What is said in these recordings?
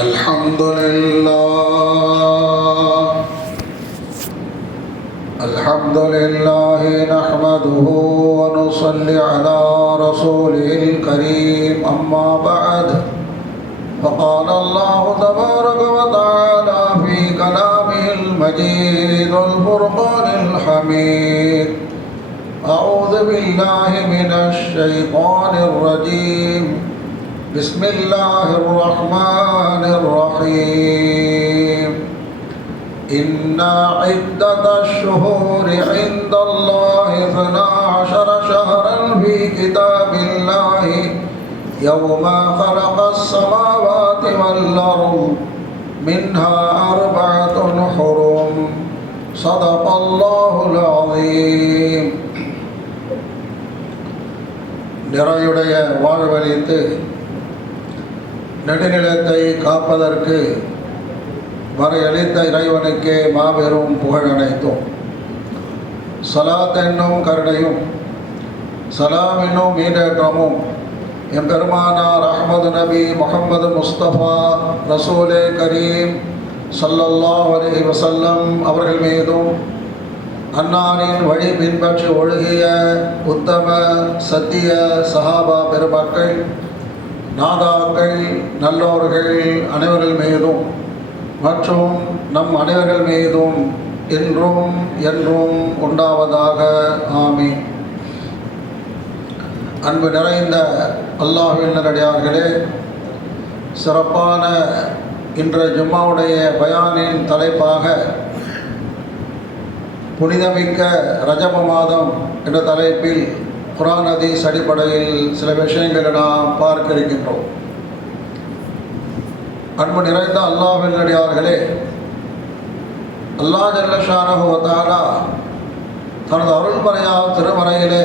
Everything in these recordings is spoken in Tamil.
الحمد لله نحمده ونصلي على رسوله الكريم أما بعد فقال الله تبارك وتعالى في كلامه المجيد والفرقان الحميد أعوذ بالله من الشيطان الرجيم بسم الله الرحمن الرحيم إن عدة الشهور عند الله 12 شهرا في كتاب الله يوم خلق السماوات والأرض منها 4 حرم صدق الله العظيم. நிறையுடைய வாழ்வழித்து நெடுநிலத்தை காப்பதற்கு வரையளித்த இறைவனுக்கே மாபெரும் புகழ் அனைத்தும். சலாத் என்னும் கருணையும் சலாம் என்னும் ஈடேற்றமும் எம்பெருமானார் அஹ்மது நபி முஹம்மது முஸ்தபா ரசூலே கரீம் ஸல்லல்லாஹு அலைஹி வஸல்லம் அவர்கள் மீதும் அன்னாரின் வழி பின்பற்றி ஒழுகிய உத்தம சத்திய சஹாபா பெருமக்கள் நாதாக்கள் நல்லோர்கள் அனைவர்கள் மீதும் மற்றும் நம் அனைவர்கள் மீதும் என்றும் என்றும் உண்டாவதாக ஆமீன். அன்பு நிறைந்த அல்லாஹ்வின் நல்லடியார்களே, சிறப்பான இன்றைய ஜும்மாவுடைய பயானின் தலைப்பாக புனிதமிக்க ரஜப மாதம் என்ற தலைப்பில் குர்ஆன் ஹதீஸ் அடிப்படையில் சில விஷயங்களை நாம் பார்க்க இருக்கின்றோம். அன்பு நிறைந்த அல்லாஹ்வின் நல்லடியார்களே, அல்லாஹ் ஜல்ல ஷானஹு வ தஆலா தனது அருள்மறையால் திருமறையிலே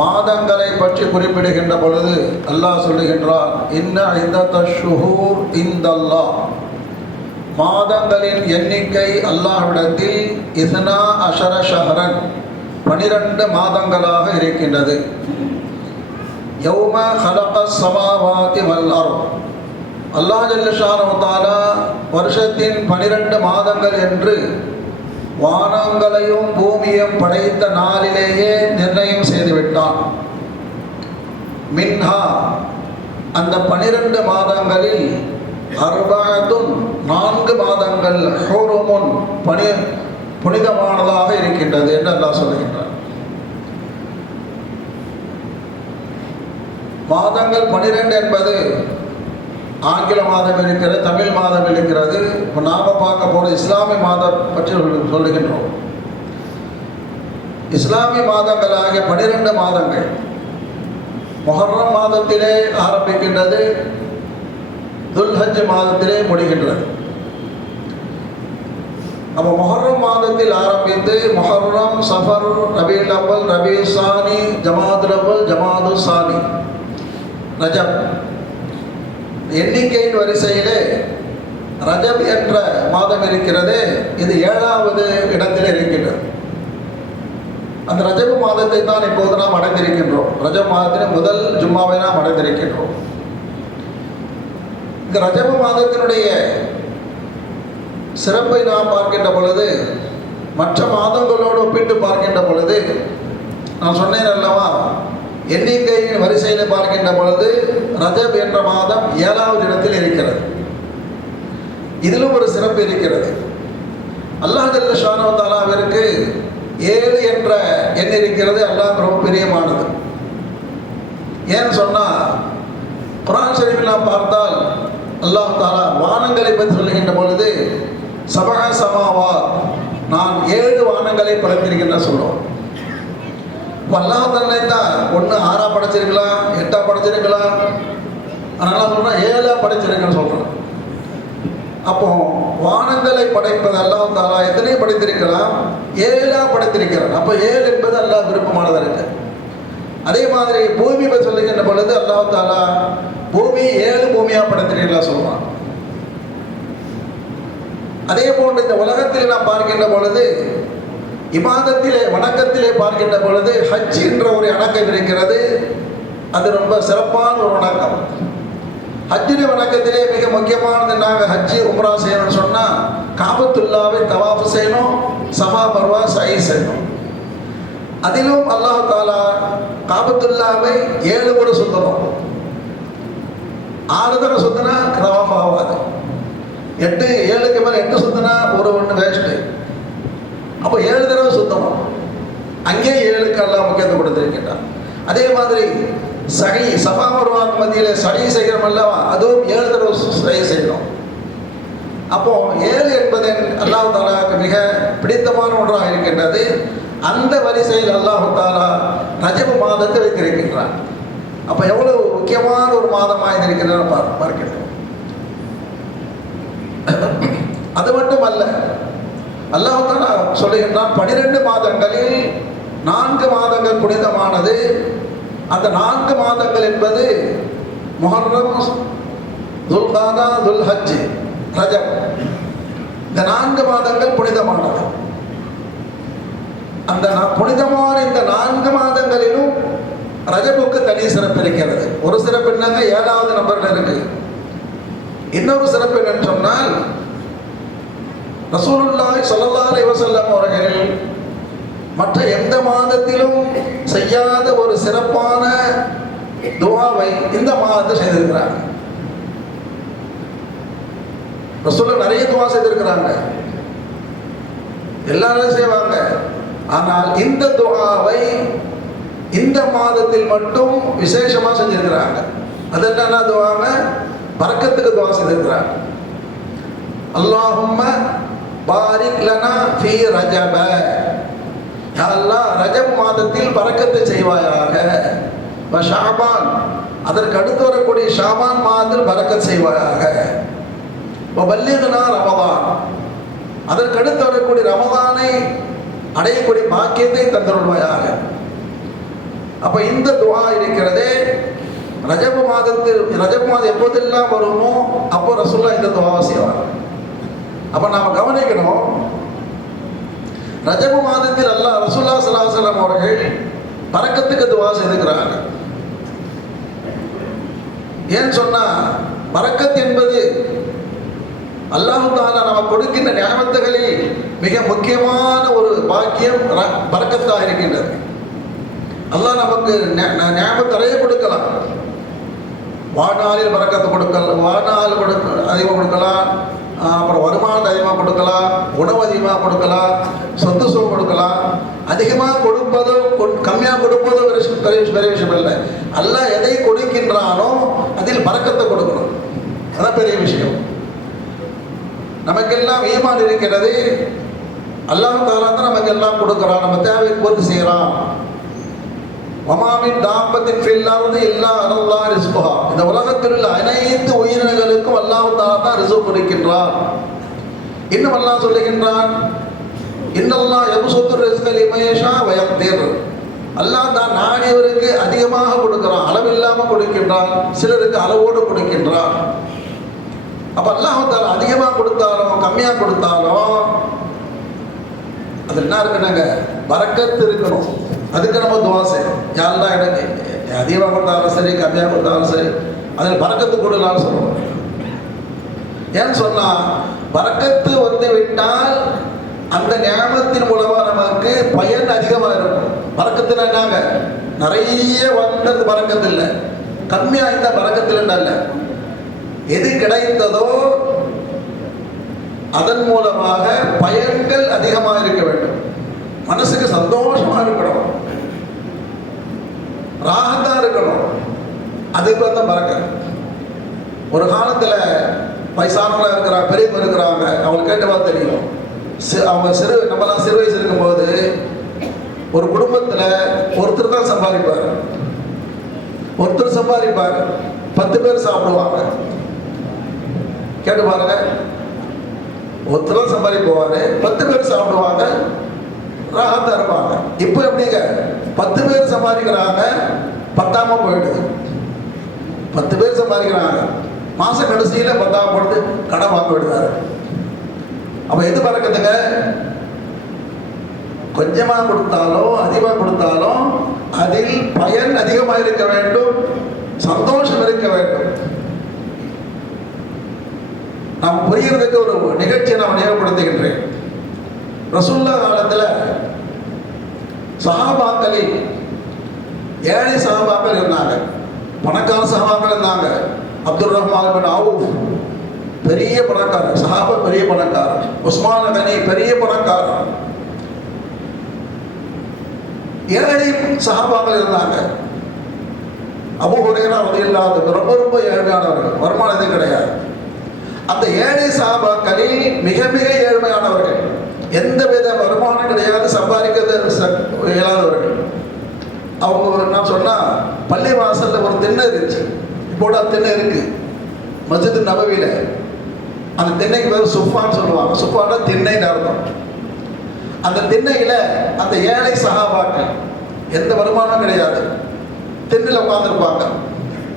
மாதங்களை பற்றி குறிப்பிடுகின்ற பொழுது அல்லாஹ் சொல்லுகின்றார், இன்ன இத்தஷ் ஷுஹூர் இந்தல்லாஹ், மாதங்களின் எண்ணிக்கை அல்லாஹ்விடத்தில் 12 ஷஹரன் 12 மாதங்களாக இருக்கின்றது. யௌம ஹலகஸ் ஸமாவாதி வல் அர்த், அல்லாஹ் ஜல்ல ஷானஹு வ தஆலா வருஷத்தின் 12 மாதங்கள் என்று வானங்களையும் பூமியையும் படைத்த நாளிலேயே நிர்ணயம் செய்துவிட்டான். மின்ஹா, அந்த 12 மாதங்களில் 4 மாதங்கள் ஹுருமுன் புனிதமானதாக இருக்கின்றது என்று அல்லாஹ் சொல்லுகின்றார். மாதங்கள் 12 என்பது ஆங்கில மாதம் இருக்கிறது, தமிழ் மாதம் இருக்கிறது. இப்போ நாம் பார்க்க போகிற இஸ்லாமிய மாதம் பற்றி சொல்லுகின்றோம். இஸ்லாமிய மாதங்களாகிய 12 மாதங்கள் முஹர்ரம் மாதத்திலே ஆரம்பிக்கின்றது, துல்ஹஜ் மாதத்திலே முடிகின்றது. அப்போ முஹர்ரம் மாதத்தில் ஆரம்பித்து முஹர்ரம், சஃபர், ரபீல் அவ்வல், ரபீல் சானி, ஜமாதுல் அவ்வல், ஜமாது சானி, ரஜப், எண்ணிக்கையின் வரிசையிலே ரஜப் என்ற மாதம் இருக்கிறது. இது 7வது இடத்தில் இருக்கின்றது. அந்த ரஜப் மாதத்தை தான் இப்போது நாம் அடைந்திருக்கின்றோம். ரஜப் மாதத்தின் முதல் ஜும்மாவை நாம் அடைந்திருக்கின்றோம். இந்த ரஜப் மாதத்தினுடைய சிறப்பை நாம் பார்க்கின்ற பொழுது, மற்ற மாதங்களோடு ஒப்பிட்டு பார்க்கின்ற பொழுது, நான் சொன்னேன் அல்லவா, எண்ணிக்கையின் வரிசையில் பார்க்கின்ற பொழுது ரஜப் என்ற மாதம் 7வது இடத்தில் இருக்கிறது. இதிலும் ஒரு சிறப்பு இருக்கிறது. அல்லாஹ் ஜல்ல ஷானஹு வ தஆலாவிற்கு 7 என்ற எண் இருக்கிறது. அல்லாஹ் ரொம்ப பிரியமானது. ஏன்னு சொன்னால், குர்ஆன் ஷரீஃபில் நாம் பார்த்தால் அல்லாஹ் தஆலா வானங்களை பற்றி சொல்லுகின்ற பொழுது சபஹ சமாவாத், நான் 7 வானங்களை படைத்திருக்கின்ற சொல்லுவோம். அல்லாஹ் தன்னை தான் 1 6 படைச்சிருக்கலாம், 8 படைச்சிருக்கலாம். அதனால சொல்கிறேன் 7 படைச்சிருக்கேன்னு சொல்கிறேன். அப்போ வானங்களை படைப்பது அல்லாஹ் தஆலா எத்தனை படைத்திருக்கலாம்? 7 படைத்திருக்கிறான். அப்போ 7 என்பது அல்லாஹ் விருப்பமானதாக இருக்கு. அதே மாதிரி பூமி பற்றி சொல்லுகின்ற பொழுது அல்லாஹ் தஆலா பூமி 7 பூமியாக படைத்திருக்கலாம் சொல்லுவான். அதே போன்று இந்த உலகத்தில் நாம் பார்க்கின்ற பொழுது இபாதத்திலே வணக்கத்திலே பார்க்கின்ற பொழுது ஹஜ் என்ற ஒரு வணக்கம் இருக்கிறது. அது ரொம்ப சிறப்பான ஒரு வணக்கம். ஹஜ்ஜுடைய வணக்கத்திலே மிக முக்கியமானது நாங்கள் ஹஜ்ஜி உம்ரா செய்யணும்னு சொன்னால் காபத்துல்லாவை தவாஃப் செய்யணும், சஃபா மர்வா சை செய்யணும். அதிலும் அல்லாஹ் தாலா காபத்துல்லாவை 7 முறை சுத்தணும். 6 தடவை சுத்தினா தவாஃப் ஆகாது. 7க்கு மேலே 8 சுத்தினா ஒன்று வேஸ்ட்டு. அப்போ 7 தடவை சுத்தணும். அங்கே 7க்கு அல்லாஹ் முக்கியத்துவம் கொடுத்திருக்கின்றான். அதே மாதிரி சகை சஃபா மர்வாக்கு மத்தியில் சகை செய்கிறோம் அல்லவா, அதுவும் 7 தடவை சகை செய்யணும். அப்போ 7 என்பது அல்லாஹ் தாலாவுக்கு மிக பிடித்தமான ஒன்றாக இருக்கின்றது. அந்த வரிசையில் அல்லாஹ் தாலா ரஜபு மாதத்தை வைத்திருக்கின்றான். அப்போ எவ்வளவு முக்கியமான ஒரு மாதமாக இருக்கின்றன பார்க்கின்றோம். அது மட்டுமல்ல, அல்லாஹ் தாலா சொல்லுகின்றான் 12 மாதங்களில் 4 மாதங்கள் புனிதமானது. அந்த 4 மாதங்கள் என்பது முஹர்ரம், துல்காதா, துல்ஹஜ், ரஜப். இந்த 4 மாதங்கள் புனிதமானது. அந்த புனிதமான இந்த 4 மாதங்களிலும் ரஜபுக்கு தனி சிறப்பு இருக்கிறது. ஒரு சிறப்பு என்னங்க, 7வது நம்பர்ல இருக்கு. இன்னொரு சிறப்பு என்னன்னு சொன்னால், ரசூலுல்லாஹி ஸல்லல்லாஹு அலைஹி வஸல்லம் அவர்கள் மற்ற எந்த மாதத்திலும் செய்யாத ஒரு சிறப்பான துஆவை இந்த மாதத்தில் செய்திருக்கிறாங்க. ரசூலுல்லாஹ் நிறைய துஆ செய்திருக்கிறாங்க, எல்லாரும் செய்வாங்க. ஆனால் இந்த துஆவை இந்த மாதத்தில் மட்டும் விசேஷமா செஞ்சிருக்கிறாங்க. அது என்ன துஆங்க? பரக்கத்துக்கு துஆ செய்திருக்கிறாங்க. அல்லாஹும்ம பாரிக் லனா ஃபீ ரஜப, யா அல்லாஹ் ரஜப் மாதத்தில் பரக்கத்தை செய்வாயாக. வ ஷஅபான், அதற்கு அடுத்து வரக்கூடிய ஷாபான் மாதத்தில் பரக்கத் செய்வாயாக. வ பல்லிக்னா ரமதான், அதற்கு அடுத்து வரக்கூடிய ரமதானை அடையக்கூடிய பாக்கியத்தை தந்தருள்வாயாக. அப்ப இந்த துஆ இருக்கிறதே, ரஜப் மாதம் எப்போதெல்லாம் வருமோ அப்போ ரசூலுல்லாஹ் இந்த துஆவை செய்வாங்க. அப்ப நாம கவனிக்கணும், ரஜப் மாதத்தில் அல்லாஹ் ரசூலுல்லாஹ் ஸல்லல்லாஹு அலைஹி வஸல்லம் அவர்கள் பரக்கத்துக்கு துஆ செய்திருக்கிறாங்க. ஏன்னு சொன்னா, பரக்கத் என்பது அல்லாஹ் தஆலா நமக்கு கொடுக்கின்ற நியமத்துகளில் மிக முக்கியமான ஒரு பாக்கியம் பரக்கத்தாக இருக்கின்றது. அல்லாஹ் நமக்கு நியமத் நிறைய கொடுக்கலாம். வாழ்நாளில் பரக்கத்தை கொடுக்கலாம், வாழ்நாள் அதிகமாக கொடுக்கலாம், அப்புறம் வருமானத்தை அதிகமாக கொடுக்கலாம், உணவு அதிகமாக கொடுக்கலாம், சொத்து சுகம் கொடுக்கலாம். அதிகமாக கொடுப்பதோ கம்மியாக கொடுப்பதோ பெரிய விஷயம் இல்லை. அல்லாஹ் எதை கொடுக்கின்றானோ அதில் பரக்கத்தை கொடுக்கணும், அதான் பெரிய விஷயம். நமக்கெல்லாம் ஈமான் இருக்கிறது, அல்லாஹ் தஆலா தான் நமக்கு எல்லாம் கொடுக்குறான், நம்ம தேவைக்கு பூர்த்தி செய்யறான். வமாமின் தாபத்தின் ஃபில் அர்தி இல்லா அலல்லாஹ் ரிஸ்குஹா, இந்த உலகத்தில் உள்ள அனைத்து உயிரினங்களுக்கும் அல்லாஹ் தஆலா தான் ரிஸ்க் கொடுக்கின்றான். இன்னும் அல்லாஹ் சொல்லுகின்றான், இன்னல்லாஹ் யப்சுத்து ரிஸ்க லிமன் யஷா வ யக்திர், அல்லாஹ் தான் நாடியவருக்கு அதிகமாக கொடுக்கிறான், அளவில்லாமல் கொடுக்கின்றான், சிலருக்கு அளவோடு கொடுக்கின்றான். அப்ப அல்லாஹ் தஆலா அதிகமாக கொடுத்தாலும் கம்மியாக கொடுத்தாலும் அது என்ன இருக்குனாங்க, பரக்கத்து இருக்கணும். அதுக்கு நம்ம துஆ செய்யணும். யா அல்லாஹ் எனக்கு அதிகமாக கொடுத்தாலும் சரி கம்மியாக கொடுத்தாலும் சரி அதில் பரக்கத்து கொடுக்கலாம்னு சொல்லணும். ஏன்னு சொன்னா, பரக்கத்து வந்து விட்டால் அந்த நியமத்தின் மூலமா நமக்கு பயன் அதிகமாக இருக்கும். பரக்கத்துல என்னங்க, நிறைய வந்தது பரக்கத்து இல்லை, கம்மியாக இருந்தால் பரக்கத்தில் இல்லை. எது கிடைத்ததோ அதன் மூலமாக பயன்கள் அதிகமாக இருக்க வேண்டும். மனசுக்கு சந்தோஷமா இருக்கணும், ராகத்தா இருக்கணும், அதுக்கு வந்து பரக்கத். ஒரு காலத்துல வயசானவங்களா இருக்கிறாங்க, பெரியவங்க இருக்கிறாங்க, அவங்களுக்கு கேட்டவா தெரியும். அவங்க நம்மலாம் சிறு வயசு இருக்கும்போது ஒரு குடும்பத்துல ஒருத்தர் தான் சம்பாதிப்பார், 10 பேர் சாப்பிடுவாங்க. கேட்டு பாருங்க, ஒருத்தர் சம்பாதிப்போவாரு, 10 பேர் சாப்பிடுவாங்க, ராகத்தா இருப்பாங்க. இப்போ எப்படிங்க, 10 பேர் சம்பாதிக்கிறாங்க, பத்தாம போயிடுது. 10 பேர் சம்பாதிக்கிறாங்க, மாச கடைசியில 10ஆம் பொழுது கடன் வாங்க விடுவாரு. அப்ப எது பறக்குதுங்க, கொஞ்சமா கொடுத்தாலும் அதிகமாக கொடுத்தாலும் அதில் பயன் அதிகமாக இருக்க வேண்டும், சந்தோஷம் இருக்க வேண்டும். நாம் புரியறதுக்கு ஒரு நிகழ்ச்சியை நான் நினைவுபடுத்துகின்றேன். ரசூல்லா காலத்தில் சஹாபாக்களில் ஏழை சஹாபாக்கள் இருந்தாங்க, பணக்கார சஹாபாக்கள் இருந்தாங்க. அப்துல் ரஹ்மான் பின் அவுஃப் பெரிய பணக்காரர், சஹாபா பெரிய பணக்காரர். உஸ்மான் கனி பெரிய பணக்காரர். ஏழை சஹாபாக்கள் இருந்தாங்க. அபூ ஹுரைரா ரலியல்லாஹு ரொம்ப ரொம்ப ஏழ்மையானவர்கள், வருமானம் எதுவும் கிடையாது. அந்த ஏழை சஹாபாக்களில் மிக மிக ஏழ்மையானவர்கள், எந்த வித வருமானம் கிடையாது, சம்பாதிக்கிறது இயலாதவர்கள். அவங்க நான் சொன்னால் பள்ளி வாசலில் ஒரு திண்ணை இருந்துச்சு, இப்போட திண்ணை இருக்கு மஸ்ஜித் நபவியில். அந்த திண்ணைக்கு பேர் சுஃபான்னு சொல்லுவாங்க. சுஃபான திண்ணைன்னு அர்த்தம். அந்த திண்ணையில் அந்த ஏழை சஹாபாக்கள் எந்த வருமானம் கிடையாது, திண்ணையில் உட்காந்துருப்பாங்க.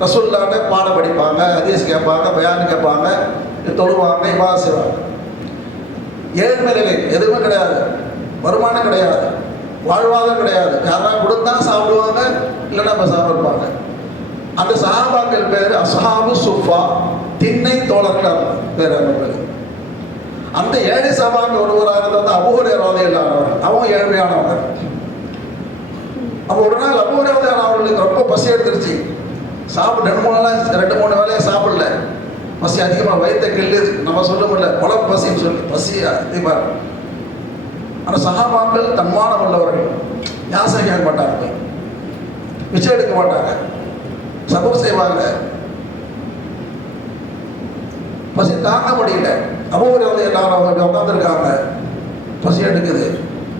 ரசூலுல்லாஹ்ட்ட பாடம் படிப்பாங்க, ஹதீஸ் கேட்பாங்க, பயான் கேட்பாங்க, தொழுவாங்க, இபாதத் செய்வாங்க. ஏழ்மை நிலை எதுவுமே கிடையாது, வருமானம் கிடையாது, வாழ்வாதாரம் கிடையாது. யாராவது கொடுத்தா சாப்பிடுவாங்க, இல்லைன்னா இப்போ சாப்பிடுவாங்க. அந்த சஹாபாக்கள் பேர் அஸ்ஹாபு சுஃபா, திண்ணை தோழர்கள் பேர். அவங்க பேர். அந்த ஏழை சஹாபாக்கள் ஒருவராக இருந்தது அபூ ஹுரைரா ரலியல்லாஹு அன்ஹு. அவங்க ஏழ்மையானவங்க. அப்போ ஒரு நாள் அபூ ஹுரைரா அவர்களுக்கு ரொம்ப பசி எடுத்துருச்சு. சாப்பிட்டு 2-3 வேலையை சாப்பிடல. பசி அதிகமாக வயிற்ற கிள்ளுது. நம்ம சொல்ல முடியல, குழம்பு பசின்னு சொல்லி பசி அதிகமாக. ஆனால் சஹாபாக்கள் தன்மானம் உள்ளவர்கள், யாசனை கேட்க மாட்டாங்க, பிச்சை எடுக்க மாட்டாங்க, சபூர் செய்வாங்க. பசி தாங்க முடியல. அபூ ஹுரைரா எல்லாரும் அவங்க உட்காந்துருக்காங்க, பசி எடுக்குது.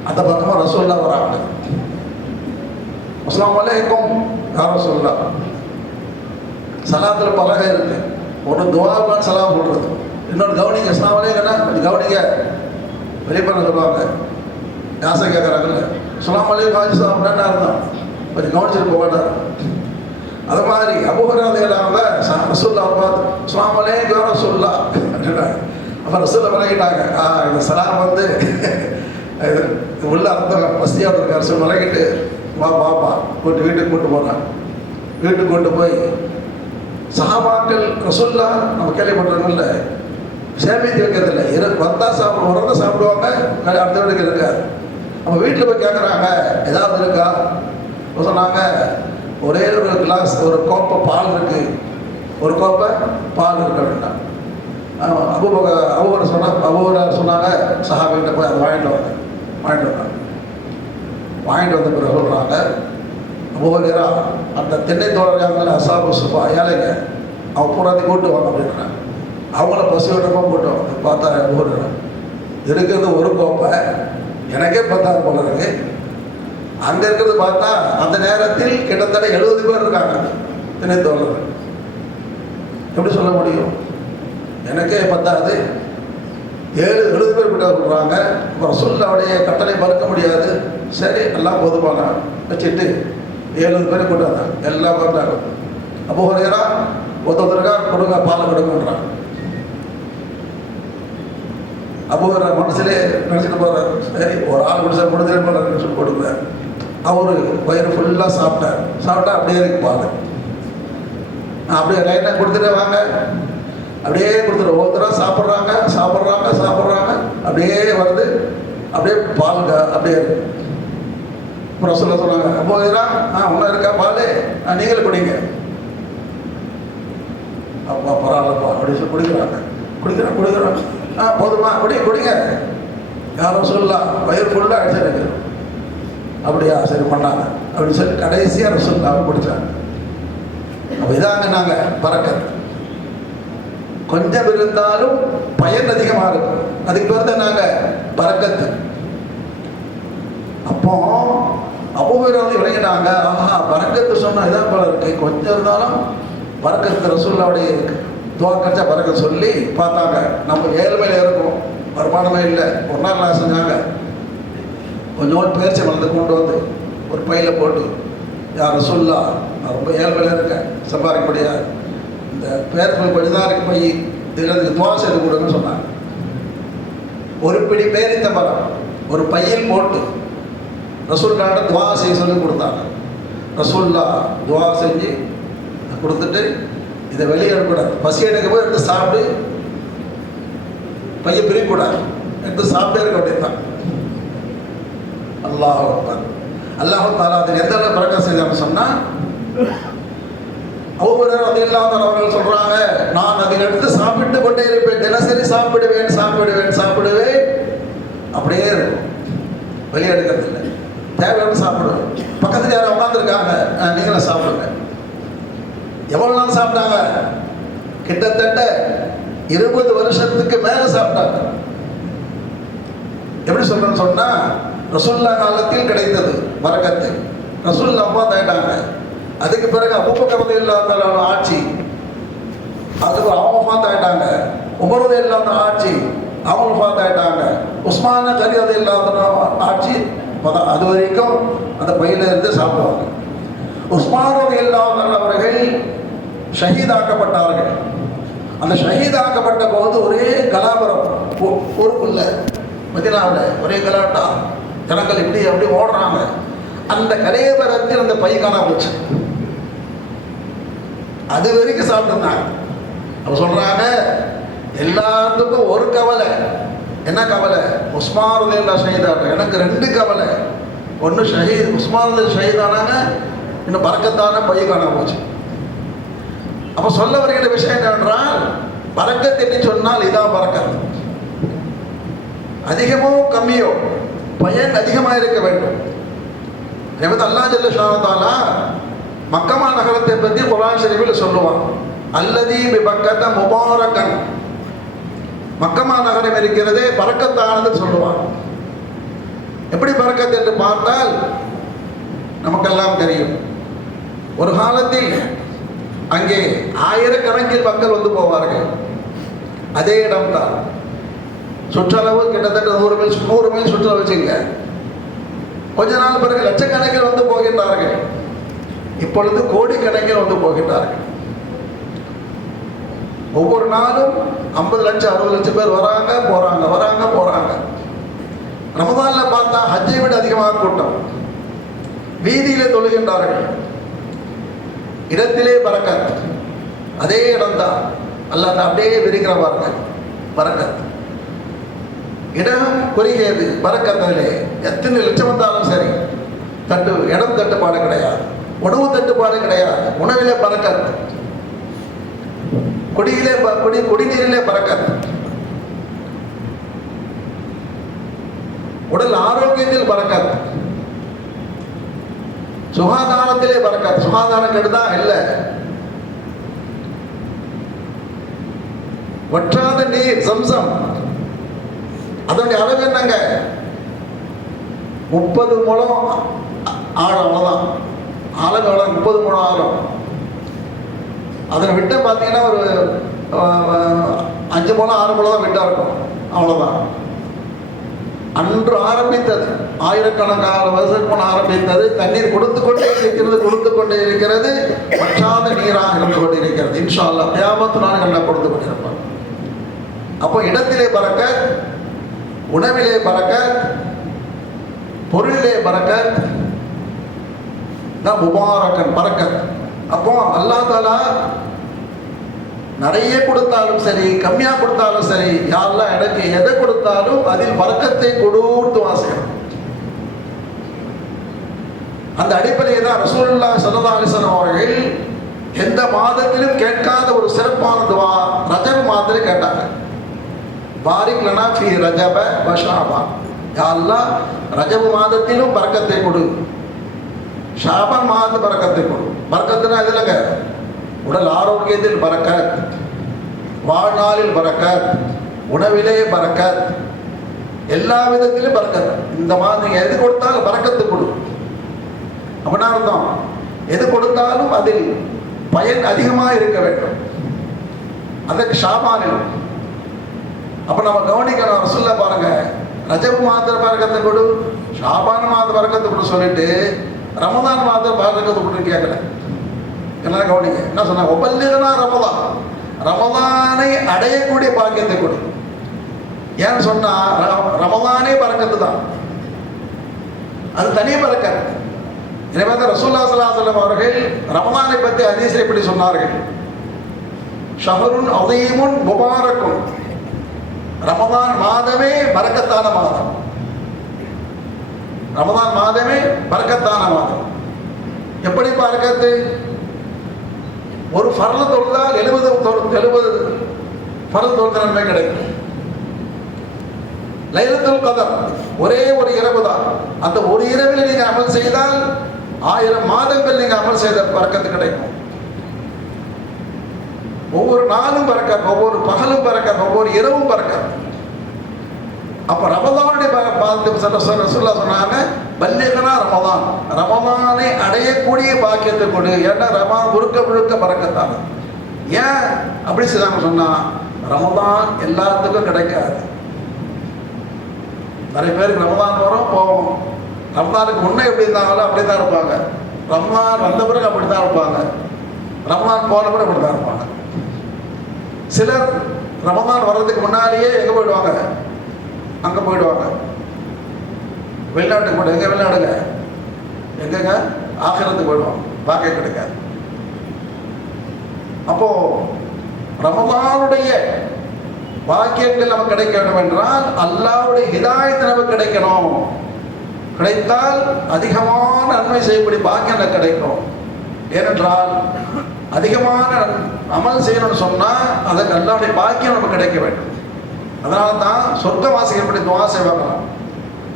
அந்த பக்கமாக ரசூலுல்லாஹ் வராங்க. அஸ்ஸலாமு அலைக்கும் யா ரசூலுல்லாஹ். சலாத்தில் பலகை இருக்கு. ஒன்று துவாபான் சலாம் போடுறது, இன்னொரு கவனிங்க. அஸ்ஸலாமு அலைக்கும்னா கொஞ்சம் கவனிங்க. வெளிப்பட சொல்லுவாங்க, யாசை கேட்குறாங்கல்ல, அஸ்ஸலாமு அலைக்கும் ஹாஜி சாப் என்ன அர்த்தம், கொஞ்சம் கவனிச்சுட்டு போவாட்டார். அது மாதிரி அபூ ஹுரைரா ரலியல்லாஹு ரசூலுல்லாஹ் பார்த்து அஸ்ஸலாமு அலைக்கும் யா ரசூலுல்லாஹ் அப்படின்னாங்க. அப்போ ரசூலுல்லாஹ் விளக்கிட்டாங்க, இந்த சலாம் வந்து உள்ள அர்த்தம் பசியாக இருக்கார். ரசூல் விளக்கிட்டு வாப்பா கூட்டு வீட்டுக்கு கூட்டு போனாங்க. வீட்டுக்கு கொண்டு போய் சஹாபாக்கள் ரசூலுல்லாஹ் நம்ம கேள்விப்பட்டிருக்கோம்ல, சேமித்து வைக்கிறதில்ல, வந்தால் சாப்பிடுவோம், உறந்த சாப்பிடுவாங்க, அடுத்த வீட்டுக்கு இருக்காது. நம்ம வீட்டில் போய் கேட்குறாங்க ஏதாவது இருக்கா. சொன்னாங்க ஒரே ஒரு கிளாஸ், ஒரு கோப்பை பால் இருக்கு, ஒரு கோப்பை பால் இருக்கு அப்படின்னா. அபூ ஹுரைரா சொன்னாங்க சஹாபிகிட்ட போய் அதை வாங்கிட்டு வந்தாங்க. வாங்கிட்டு வந்த பிறகு சொல்கிறாங்க, அபூ ஹுரைரா அந்த திண்ணை தோழர்கள் அஸ்ஹாபு சுஃபா ஏழைங்க, அவங்க பூராத்தையும் கூட்டு வாங்க அப்படின்றாங்க. அவங்கள பசி விட்டப்போ கூட்டு வாங்க. பார்த்தா அபூ ஹுரைரா இருக்கிறது ஒரு கோப்பை, எனக்கே 10 போல இருக்கு. அங்கே இருக்கிறது பார்த்தா அந்த நேரத்தில் கிட்டத்தட்ட 70 பேர் இருக்காங்க திண்ணை தோழர்கள். எப்படி சொல்ல முடியும், எனக்கே 10, 70 பேர் கிட்ட சொல்கிறாங்க. அப்புறம் ரசூலுல்லாஹ்வுடைய கட்டளை மறுக்க முடியாது. சரி எல்லாம் பொதுவான வச்சுட்டு 70 பேரை கொண்டு வந்தாங்க. எல்லாம் கொண்டாங்க. அபூ ஹுரைரா ஒருத்தருக்கா கொடுங்க, பாலை கொடுங்கன்றாங்க. அபூ ஹுரைரா மனசுலே நினச்சிட்டு போகிறார், சரி ஒரு ஆள் குடிச்சா கொடுத்துட்டு போகிறாருன்னு சொல்லி கொடுக்குறாரு. அவர் வயிறு ஃபுல்லாக சாப்பிட்டா அப்படியே இருக்கு பால். அப்படியே லைனாக கொடுத்துட்டே வாங்க, அப்படியே கொடுத்துட்டு ஒவ்வொருத்தராக சாப்பிட்றாங்க, அப்படியே வருது, அப்படியே பால் அப்படியே இருக்கு. அப்புறம் சொன்னாங்க, அபூ ஹுரைரா ஒன்றும் இருக்கா பால், நீங்களே குடிங்க. அப்பா பரவாயில்லப்பா அப்படி சொல்லி குடிக்கிறாங்க. போதுமா குடிங்க, யாரும் சொல்லலாம், வயிறு ஃபுல்லாக அடிச்சிருக்கு. அப்படியா, சரி பண்ணாங்க அப்படின்னு சொல்லி கடைசியாக ரசூலுல்லாஹ் குடித்தாங்க. அப்போ இதாங்க நாங்கள் பரக்கத். கொஞ்சம் இருந்தாலும் பயன் அதிகமாக இருக்கும், அதுக்கு பேர் தான் நாங்கள் பரக்கத்து. அப்போ அபூ ஹுரைரா விளங்கிட்டாங்க, ஆஹா பரக்கத்து சொன்னால் இதான் போல இருக்கு, கொஞ்சம் இருந்தாலும் பரக்கத்து ரசூலுல்லாஹ்வுடைய துவா கச்சா பரக்கத்து சொல்லி பார்த்தாங்க. நம்ம ஏழ்மையில் இருக்கும், வருமானமே இல்லை. ஒரு நாள் நான் செஞ்சாங்க, கொஞ்சோண்டு பேரிச்சை மலர்ந்து கொண்டு வந்து ஒரு பையில் போட்டு, யார் ரசூலுல்லாஹ் நான் ரொம்ப ஏழ்மையில் இருக்கேன், சம்பாதிக்க முடியாது, இந்த பேருக்கு கொஞ்சம் தான் இருக்கு, பை இதில் துவா செய்து கொடுன்னு சொன்னாங்க. ஒரு பிடி பேரித்த மரம் ஒரு பையில் போட்டு ரசூலுல்லாஹ்ட்ட துவா செய்ய சொல்லி கொடுத்தாங்க. ரசூலுல்லாஹ் துவா செஞ்சு கொடுத்துட்டு இதை வெளியே எடுக்கூடாது, பசி எடுக்க போய் எடுத்து சாப்பிட்டு பையன் பிரிக்கூடாது, எடுத்து சாப்பிட்டே அப்படின்தான். அல்லாஹ் அக்பர். அல்லாஹ் தஆலா அதில் எந்த அளவு பரக்கத் செய்தான்னு சொன்னால், ஒவ்வொரு அது இல்லாதவர்கள் சொல்றாங்க, நான் அதில் எடுத்து சாப்பிட்டு கொண்டே இருப்பேன், தினசரி சாப்பிடுவேன் சாப்பிடுவேன் சாப்பிடுவேன், அப்படியே இருக்கும், வெளியே எடுக்கிறது இல்லை, தேவையான சாப்பிடுவேன். பக்கத்தில் யாரும் உட்காந்துருக்காங்க, நீங்களும் சாப்பிடுங்க. எவ்வளோ நாள் சாப்பிட்டாங்க? கிட்டத்தட்ட 20 வருஷத்துக்கு மேலே சாப்பிட்டாங்க. எப்படி சொல்றேன்னு சொன்னா, ரசூலுல்லாஹ் காலத்தில் கிடைத்தது பரக்கத்து. ரசூலுல்லாஹ் வஃபாத் ஆயிட்டாங்க. அதுக்கு பிறகு அபூபக்கர் ரலியல்லாஹு அன்ஹு ஆட்சி, அதுக்கு அவங்க வஃபாத் ஆயிட்டாங்க. உமர் ரலியல்லாஹு அன்ஹு ஆட்சி, அவங்க வஃபாத் ஆயிட்டாங்க. உஸ்மான் ரலியல்லாஹு அன்ஹு ஆட்சி, அது வரைக்கும் அந்த பையில இருந்து சாப்பிடுவாங்க. உஸ்மான் ரலியல்லாஹு அன்ஹு அவர்கள் ஷஹீதாக்கப்பட்டார்கள். அந்த ஷஹீதாக்கப்பட்ட போது ஒரே கலாபரம் ஊருக்குள்ள மதீனாவில், ஒரே கலாட்டா, ஜனங்கள் இப்படி அப்படி ஓடுறாங்க. அந்த கலையபரத்தில் அந்த பை காணா போச்சு. அது வரைக்கும் சாப்பிட்டுருந்தாங்க. அப்ப சொல்றாங்க, எல்லாத்துக்கும் ஒரு கவலை. என்ன கவலை? உஸ்மான் ரலியல்லாஹு ஷஹீதாங்க. எனக்கு 2 கவலை. ஒன்று ஷஹீத் உஸ்மான் ஷஹீதானாங்க, இன்னும் பரக்கத்தான பை காணா போச்சு. அப்ப சொல்ல வருகிற விஷயம் என்னவென்றால், பரக்கத் என்று சொன்னால் இதான் பரக்கத். அதிகமோ கம்மியோ பயன் அதிகமாக இருக்க வேண்டும். அல்லாஹ் ஜல்ல ஷானஹு வ தஆலா மக்கமா நகரத்தை பற்றி குர்ஆன் ஷரீஃபில் சொல்லுவான், அல்லதி பிபக்கத முபாரக்கன். மக்கமா நகரம் இருக்கிறதே பரக்கத்தானது சொல்லுவான். எப்படி பரக்கத் என்று பார்த்தால் நமக்கெல்லாம் தெரியும். ஒரு காலத்தில் அங்கே ஆயிரக்கணக்கில் மக்கள் வந்து போவார்கள். அதே இடம்தான். சுற்றளவு கிட்டத்தட்ட 100 மைல் சுற்றளவு வச்சுங்க. கொஞ்ச நாள் பிறகு லட்சக்கணக்கில் வந்து போகின்றார்கள். இப்பொழுது கோடிக்கணக்கில் வந்து போகின்றார்கள். ஒவ்வொரு நாளும் 50 லட்சம் 60 லட்சம் பேர் வராங்க போறாங்க, வராங்க போறாங்க. ரமதான்ல பார்த்தா ஹஜ்ஜை விட அதிகமாக கூட்டம். வீதியிலே தொழுகின்றார்கள். இடத்திலே பரக்கத். அதே இடம்தான். அல்லாஹ் அப்படியே விரிக்கிற பாருங்க பரக்கத். இடம் குறுகியது, பரக்கத்திலே எத்தனை லட்சம் வந்தாலும் சரி, இடம் தட்டுப்பாடு கிடையாது, உணவு தட்டுப்பாடு கிடையாது. உணவிலே பரக்கத், குடிநீரிலே பரக்கத், உடல் ஆரோக்கியத்தில் பரக்கத், சுகாதாரத்திலே பரக்கத். சுகாதாரம் கெடுதா இல்லை. வற்றாத நீர் சம்சம், அதனுடைய அளவு என்னங்க? 30 முழம் ஆழம். அவ்வளோதான் ஆழம். எவ்வளோ? 30 முழம் ஆழம். அதில் விட்ட பார்த்தீங்கன்னா ஒரு 5 முழம் 6 முழம் தான் விட்டா இருக்கும். அவ்வளோதான். அன்று ஆரம்பித்தது, ஆயிரக்கணக்கான வருஷத்துக்கு முன் ஆரம்பித்தது. தண்ணீர் கொடுத்து கொண்டே இருக்கிறது. வற்றாத நீராக இருந்து கொண்டிருக்கிறது. இன்ஷா அல்லாஹ் கியாமத் நாள் நல்லா கொடுத்து கொண்டிருப்பார். அப்போ இடத்திலே பரக்கத், உணவிலே பரக்கத், பொருளிலே பரக்கத், முபாரக்கன் பரக்கத். அப்போ அல்லாஹ் தஆலா நிறைய கொடுத்தாலும் சரி, கம்மியா கொடுத்தாலும் சரி, யா அல்லாஹ் எனக்கு எதை கொடுத்தாலும் அதில் பரக்கத்தை கொடுத்து வாசிக்கணும். அந்த அடிப்படையில் தான் ரசூலுல்லாஹி ஸல்லல்லாஹு அலைஹி வஸல்லம் அவர்கள் எந்த மாதத்திலும் கேட்காத ஒரு சிறப்பான துவா ரஜப் மாதத்தில் கேட்டாங்க. பாரிக் லனா ஃபீ ரஜப வ ஷஅபான். யா அல்லாஹ் ரஜப் மாதத்திலும் பரக்கத்தை கொடு, ஷாபான் மாதத்தில் பரக்கத்தை கொடு. பரக்கத்துனா இதுலங்க உடல் ஆரோக்கியத்தில் பரக்கத், வாழ்நாளில் பரக்கத், உணவிலே பரக்கத், எல்லா விதத்திலும் பரக்கத். இந்த மாதிரி எது கொடுத்தாலும் பரக்கத்து கொடு. அப்படின்னா அர்த்தம், எது கொடுத்தாலும் அதில் பயன் அதிகமாக இருக்க வேண்டும். அதற்கு ஷாபானில். அப்போ நம்ம கவனிக்கணும். ரசூலுல்லாஹ் பாருங்க, ரஜப் மாதத்தில் பரக்கத்தை கொடு, ஷாபான் மாதம் பரக்கத்தை கொடு சொல்லிட்டு ரமதான் மாதத்தில் பரக்கத்தை கொடு கேட்கல. எல்லாம் கவனிங்க. என்ன சொன்னா? ஒப்பல்லிகனா ரமதான், ரமதானை அடையக்கூடிய பாக்கியத்தை கொடு. ஏன்னு சொன்னா ரமதானே பரக்கத்து தான், அது தனி பரக்கத். எனவே தான் ரசூலுல்லாஹி ஸல்லல்லாஹு அலைஹி வஸல்லம் அவர்கள் ரமதானை பற்றி ஹதீஸில் இப்படி சொன்னார்கள், ஷஹருன் அதீமுன் முபாரக்குன். ரமதான் மாதமே பரக்கத்தான மாதம். ரமதான் மாதமே பரக்கத்தான மாதம். எப்படி பரக்கத்து? ஒரு ஃபர்ல தொழுதால் 70 ஃபர்ல் தொழுத நன்மை கிடைக்கும். லைலத்துல் கதர் ஒரே ஒரு இரவு தான். அந்த ஒரு இரவில் நீங்க அமல் செய்தால் 1000 மாதங்கள் நீங்க அமல் செய்த பரக்கத்து கிடைக்கும். ஒவ்வொரு நாளும் பரக்கத், ஒவ்வொரு பகலும் பரக்கத், ஒவ்வொரு இரவும் பரக்கத். அப்ப ரமதானுடைய பார்த்து சொன்னாங்க, பல்லிகனா ரமதான், ரமதானை அடையக்கூடிய பாக்கியத்தை கொடு. ஏன்னா ரமதான் முழுக்க பரக்கத்தான. ஏன் அப்படி சொன்னா, ரமதான் எல்லாத்துக்கும் கிடைக்காது. நிறைய பேருக்கு ரமதான் வரும் போவோம். ரமதானுக்கு முன்னே எப்படி இருந்தாங்களோ அப்படி தான் இருப்பாங்க. ரமதான் வந்த பிறகு அப்படி தான் இருப்பாங்க. ரமதான் போன பிறகு அப்படி தான் இருப்பாங்க. சிலர் ரமதான் வர்றதுக்கு முன்னாலேயே எங்கே போயிடுவாங்க? அங்கே போயிடுவாங்க. வெளிநாட்டுக்கு போய்ட்டு, எங்கே வெளிநாடுங்க? எங்கெங்க? ஆகிரத்துக்கு போயிடுவாங்க. பாக்கியம் கிடைக்காது. அப்போ ரமதானுடைய பாக்கியங்கள் நமக்கு கிடைக்க வேண்டும் என்றால் அல்லாஹ்வுடைய ஹிதாயத் நமக்கு கிடைக்கணும். கிடைத்தால் அதிகமான நன்மை செய்யக்கூடிய பாக்கியம் எனக்கு கிடைக்கும். ஏனென்றால் அதிகமான அமல் செய்யணும்னு சொன்னால் அதற்கு அல்லாஹ்வுடைய பாக்கியம் நமக்கு கிடைக்க வேண்டும். அதனால தான் சொர்க்கவாசிகள் இப்படி துவா செய்வாங்க.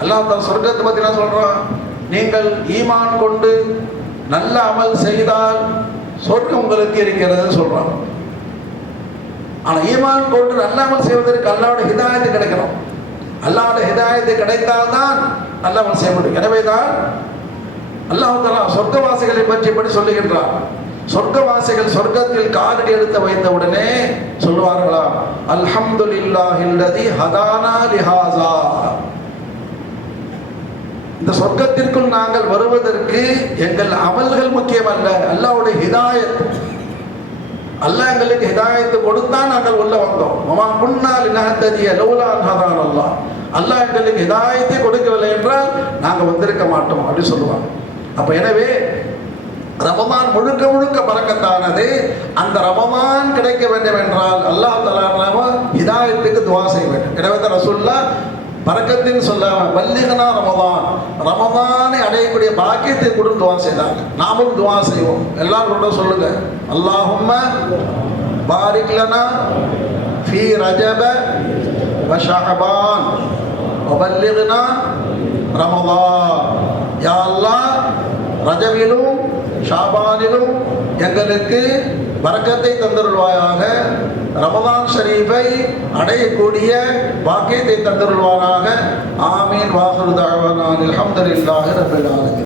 அல்லாஹ் தான் சொர்க்கத்தை பற்றி என்ன சொல்கிறான்? நீங்கள் ஈமான் கொண்டு நல்ல அமல் செய்தால் சொர்க்கம் உங்களுக்கு இருக்கிறதுன்னு சொல்கிறான். ஆனால் ஈமான் கொண்டு நல்ல அமல் செய்வதற்கு அல்லாஹ்வுடைய ஹிதாயத்து கிடைக்கணும். அல்லாஹ்வுடைய ஹிதாயத்து கிடைத்தால்தான் நல்ல அமல் செய்ய முடியும். எனவே தான் அல்லாஹ் தஆலா சொர்க்கவாசிகளை பற்றி எப்படி சொல்லுகின்றார்? சொர்க்கவாசிகள் சொர்க்கத்தில் காலடி எடுத்து வைத்த உடனே சொல்லுவார்களா, அல்ஹம்துலில்லாஹில்லதி ஹதானா லிஹாஸா. இந்த சொர்க்கத்திற்குள் நாங்கள் வருவதற்கு எங்கள் அமல்கள் முக்கியமல்ல, அல்லாஹ்வுடைய ஹிதாயத். அல்லாஹ் எங்களுக்கு ஹிதாயத்து கொடுத்தா நாங்கள் உள்ள வந்தோம். வமா குன்னா லினஹ்ததிய லௌலா அன் ஹதானல்லாஹ். அல்லாஹ் எங்களுக்கு ஹிதாயத்தை கொடுக்கவில்லை என்றால் நாங்கள் வந்திருக்க மாட்டோம் அப்படி சொல்லுவாங்க. அப்ப எனவே ரமதான் முழுக்க பரக்கத்தானது. அந்த ரமதான் கிடைக்க வேண்டும் என்றால் அல்லாஹ் தஆலா ஹிதாயத்துக்கு துஆ செய்ய வேண்டும். எனவே தான் ரசூலுல்லாஹ் பரக்கத்தின் சொல்லாம பல்லிகனா ரமதான், ரமதானை அடையக்கூடிய பாக்கியத்தை கொடுத்து துஆ செய்தாங்க. நாமும் துஆ செய்வோம். எல்லாரும் கூட சொல்லுங்க, அல்லாஹும்ம பாரிக் லனா ஃபீ ரஜப வ ஷஅபான் வ பல்லிகனா ரமதான். யா அல்லாஹ், ரஜபிலும் ஷாபானிலும் எங்களுக்கு பரக்கத்தை தந்தருள்வாயாக. ரமதான் ஷரீஃபை அடையக்கூடிய பாக்கியத்தை தந்தருள்வாராக. ஆமீன். வாஹிரு தஅவானா அல்ஹம்துலில்லாஹி ரப்பில் ஆலமீன்.